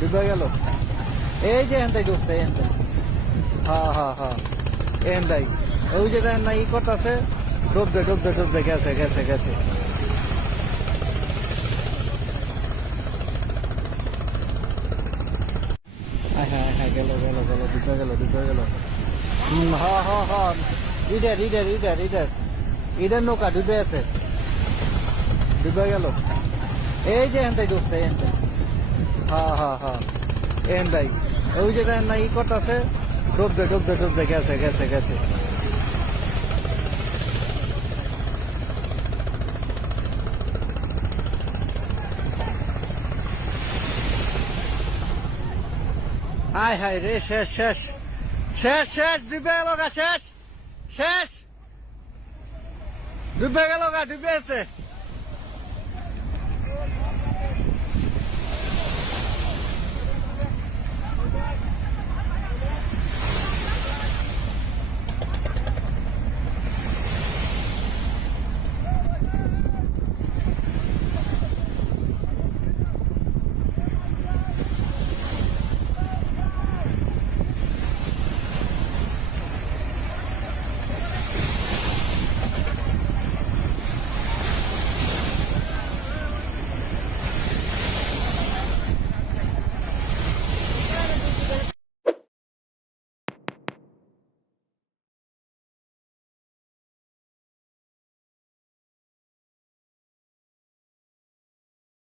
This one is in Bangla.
ডুবে গেল। এই যে এনতাই ডুবছে, এনতাই। হ্যাঁ হ্যাঁ হ্যাঁ, এনতাই। ওই যে দেখেন না ই করতেছে, ডুববে ডুববে ডুববে, গেছে গেছে গেছে। হ্যাঁ হ্যাঁ হ্যাঁ, গেল গেল গেল, ডুবে গেল ডুবে গেল। হ্যাঁ হ্যাঁ হ্যাঁ, ইডার ইডার ইডার ইডার ইডার নৌকা ডুবে আছে, ডুবে গেল। এই যে এনতাই ডুবছে, এনতাই। হ্যাঁ হ্যাঁ হ্যাঁ, এনতাই। ওই যে দেখেন না ই করতেছে, ডুববে ডুববে ডুববে, গেছে গেছে গেছে। হায় হায় রে, শেষ শেষ শেষ শেষ, ডুবে গেল গা, শেষ শেষ, ডুবে গেল গা, ডুবে আছে।